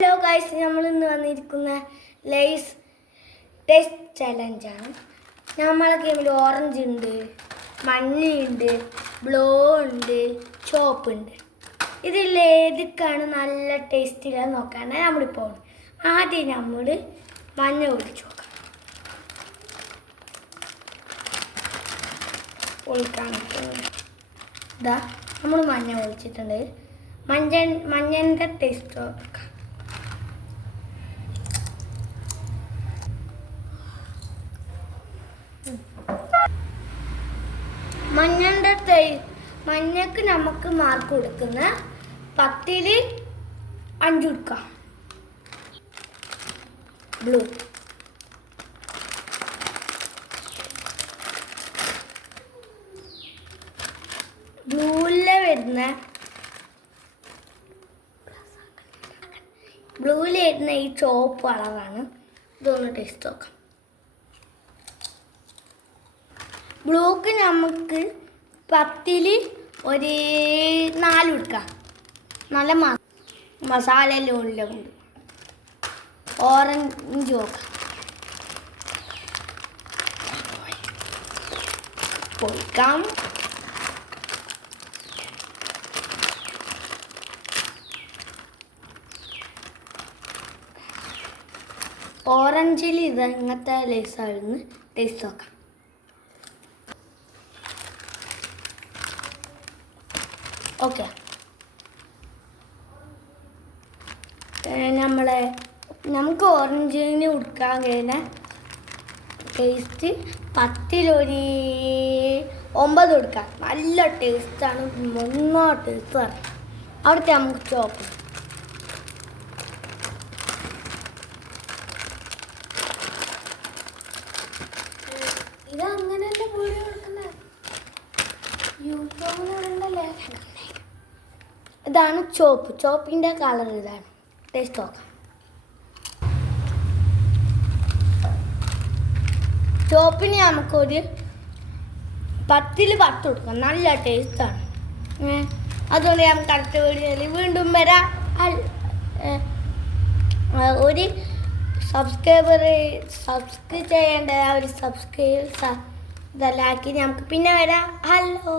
Hello guys, നമ്മൾ ഇന്ന് വന്നിരിക്കുന്ന ലേസ് ടെസ്റ്റ് ചലഞ്ചാണ്. നമ്മളെ ഗെയിമിൽ ഓറഞ്ച് ഉണ്ട്, മഞ്ഞയുണ്ട്, ബ്ലൂ ഉണ്ട്, ചോപ്പ് ഉണ്ട്. ഇതിൽ ഏതൊക്കെയാണ് നല്ല ടേസ്റ്റിലെന്ന് നോക്കാനാണ് നമ്മളിപ്പോൾ. ആദ്യം നമ്മൾ മഞ്ഞ ഒഴിച്ചു നോക്കാം. ഇതാ നമ്മൾ മഞ്ഞ ഒഴിച്ചിട്ടുണ്ട്. മഞ്ഞൻ്റെ ടേസ്റ്റ് നോക്കാം. മഞ്ഞക്ക് നമുക്ക് മാർക്ക് കൊടുക്കുന്ന 10ൽ 5 കൊടുക്കാം. ബ്ലൂ ബ്ലൂവിൽ വരുന്ന ഈ ചോപ്പ് കളറാണ്. ഇതൊന്ന് ടേസ്റ്റ് നോക്കാം. ബ്ലൂക്ക് നമുക്ക് 10ൽ 4 കൊടുക്കാം. നല്ല മസാല എല്ലാം ഉണ്ട്. ഓറഞ്ച് നോക്കാം. പൊയ്ക്കാം. ഓറഞ്ചിൽ ഇത് ഇങ്ങനത്തെ ലേസായിരുന്നു. ടേസ്റ്റ് നോക്കാം. ഓക്കെ, നമുക്ക് ഓറഞ്ചിന് കൊടുക്കാൻ കഴിയുന്ന ടേസ്റ്റ് 10ൽ 9 കൊടുക്കാം. നല്ല ടേസ്റ്റാണ്, ടേസ്റ്റാണ്. അവിടുത്തെ നമുക്ക് ചോപ്പ് ഇതങ്ങനെയല്ല പോയി കൊടുക്കുന്നത്. യൂട്യൂബിലുണ്ടല്ലേ. ഇതാണ് ചോപ്പിൻ്റെ കളർ. ഇതാണ് ടേസ്റ്റ് നോക്കാം. ചോപ്പിന് നമുക്കൊരു 10ൽ 10 കൊടുക്കാം. നല്ല ടേസ്റ്റാണ്. അതുകൊണ്ട് നമുക്ക് അടുത്ത വീഡിയോയിൽ വീണ്ടും വരാം. ഒരു സബ്സ്ക്രൈബ് ചെയ്യേണ്ട ഒരു സബ്സ്ക്രൈബ് ഇതെല്ലാം ആക്കി നമുക്ക് പിന്നെ വരാം. ഹലോ.